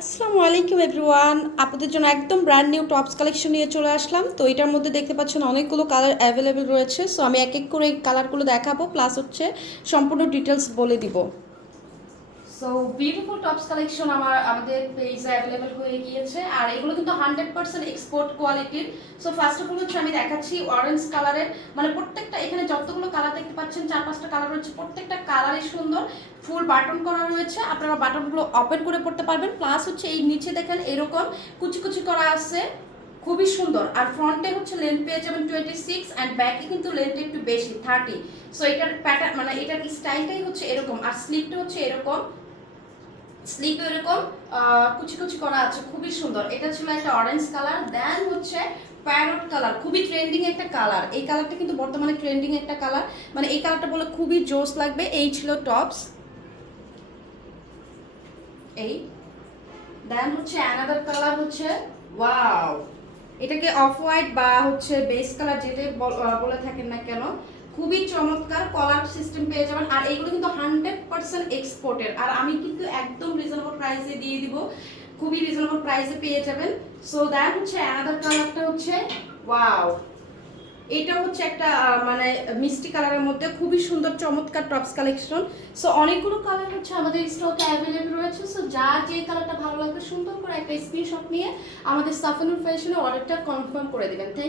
আসসালামু আলাইকুম এভরিওয়ান, আপনাদের জন্য একদম ব্র্যান্ড নিউ টপস কালেকশন নিয়ে চলে আসলাম। তো এটার মধ্যে দেখতে পাচ্ছেন অনেকগুলো কালার অ্যাভেলেবেল রয়েছে। সো আমি এক এক করে এই কালারগুলো দেখাবো, প্লাস হচ্ছে সম্পূর্ণ ডিটেলস বলে দিব। সো বিউটিফুল টপস কালেকশন আমাদের পেজে অ্যাভেলেবেল হয়ে গিয়েছে, আর এগুলো কিন্তু 100% এক্সপোর্ট কোয়ালিটির। সো ফার্স্ট অফ অল হচ্ছে আমি দেখাচ্ছি অরেঞ্জ কালারের, মানে প্রত্যেকটা এখানে যতগুলো কালার দেখতে পাচ্ছেন 4-5টা কালার রয়েছে, প্রত্যেকটা কালারই সুন্দর। ফুল বাটন করা রয়েছে, আপনারা বাটনগুলো ওপেন করে পড়তে পারবেন। প্লাস হচ্ছে এই নিচে দেখেন এরকম কুচি কুচি করা আছে, খুবই সুন্দর। আর ফ্রন্টে হচ্ছে লেন্থ পেয়ে যাবেন 26 অ্যান্ড ব্যাকে কিন্তু লেন্থ একটু বেশি 30। সো এটার প্যাটার্ন মানে এটার স্টাইলটাই হচ্ছে এরকম, আর স্লিপটা হচ্ছে এরকম, স্লিপে এরকম কুচি কুচি করা আছে, খুবই সুন্দর। এটা ছিল একটা অরেঞ্জ কালার। দেন হচ্ছে প্যারট কালার, খুবই ট্রেন্ডিং একটা কালার। এই কালারটা কিন্তু বর্তমানে ট্রেন্ডিং একটা কালার, মানে এই কালারটা বলে খুবই জোস লাগবে। এই ছিল টপস, এই। দেন হচ্ছে অ্যানাদার কালার হচ্ছে ওয়াও, এটাকে অফ হোয়াইট বা হচ্ছে বেস কালার যেটাই বলে থাকেন না কেন, খুবই চমৎকার কলার সিস্টেম পেয়ে যাবেন। আর এগুলো কিন্তু 100% এক্সপোর্টের, আর আমি কিন্তু একদম রিজনেবল প্রাইসে দিয়ে দিব, খুবই রিজনেবল প্রাইসে পেয়ে যাবেন। সো দ্যাট হচ্ছে অ্যানাদার কালারটা হচ্ছে ওয়াও, এটা হচ্ছে একটা মানে মিষ্টি কালারের মধ্যে খুবই সুন্দর চমৎকার টপস কালেকশন। সো অনেকগুলো কালার হচ্ছে আমাদের স্টকে অ্যাভেলেবল রয়েছে। সো যার যে কালারটা ভালো লাগবে সুন্দর করে একটা স্ক্রিনশট নিয়ে আমাদের সাফানুর ফ্যাশনে অর্ডারটা কনফার্ম করে দিবেন। থ্যাংক